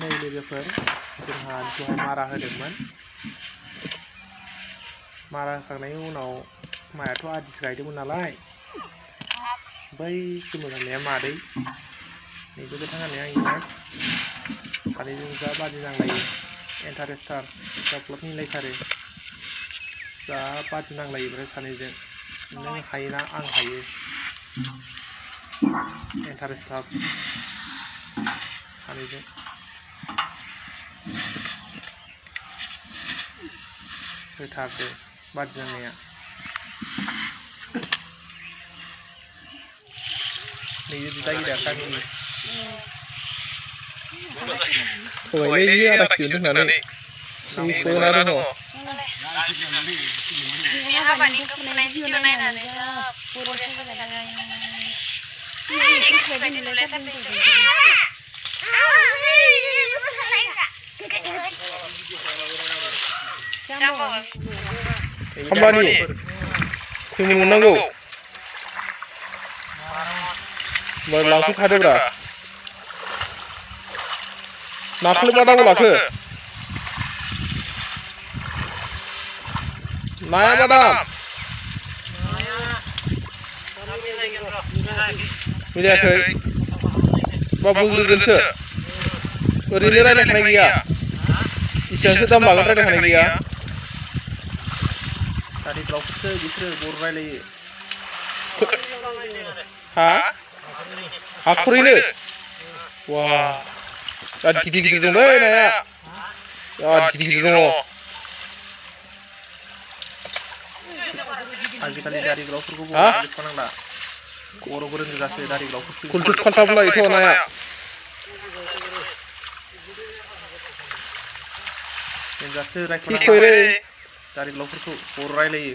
नै लोगोफोर जोंहा दहाय मारा होदोंमोन। मारा होखांनायनि उनाव माइआथ' आदिसो गायदोंमोन नालाय बै गोमो गाननाया मादै नैबे गोथां गाननाया आंनि सानैजों जा बादि नांलायो इन्टारेस्टथार ग्लाब ग्लाब मिलायथारो जा बादि नांलायो ओमफ्राय सानैजों नों हायोना आं हायो इन्टारेस्टथार सानैजों होथारदों बादि नांनाया नैबे बिदा गिदिर गामिनि थगायलै आदा किल'नि होननानै फोना दङ हाबानि फुनाय भिडिअ नायनानै जा बरिया खामानि फैनो मोननांगौ लांफैखादोब्रा नाखौलाय मा नांगौ लाखो नाया मा दाम मिलायाखै मा बुंग्रोगोनसो ओरैनो रायज्लायखानाय गैया बेसेबांसो दाम लागोन रायज्लायखानाय गैया दारि ब्लाउसो बिसोरो बर' रायलायो हा हाखरैनो वा बिराद गिदिर गिदिर दंलै नाया बिराद गिदिर गिदिर दङ आजिखालि दारि ब्लाउसफोरखौ बर' जोबखानांला बर' गोरों गोजासो दारि ब्लाउसफोरसो कुलटुब खालटाब लायोथ' नाया देनजारसो रायख'नांगौ दारि ब्लाउसफोरखौ बर' रायलायो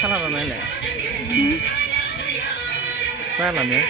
खालामनायलाय बायालानो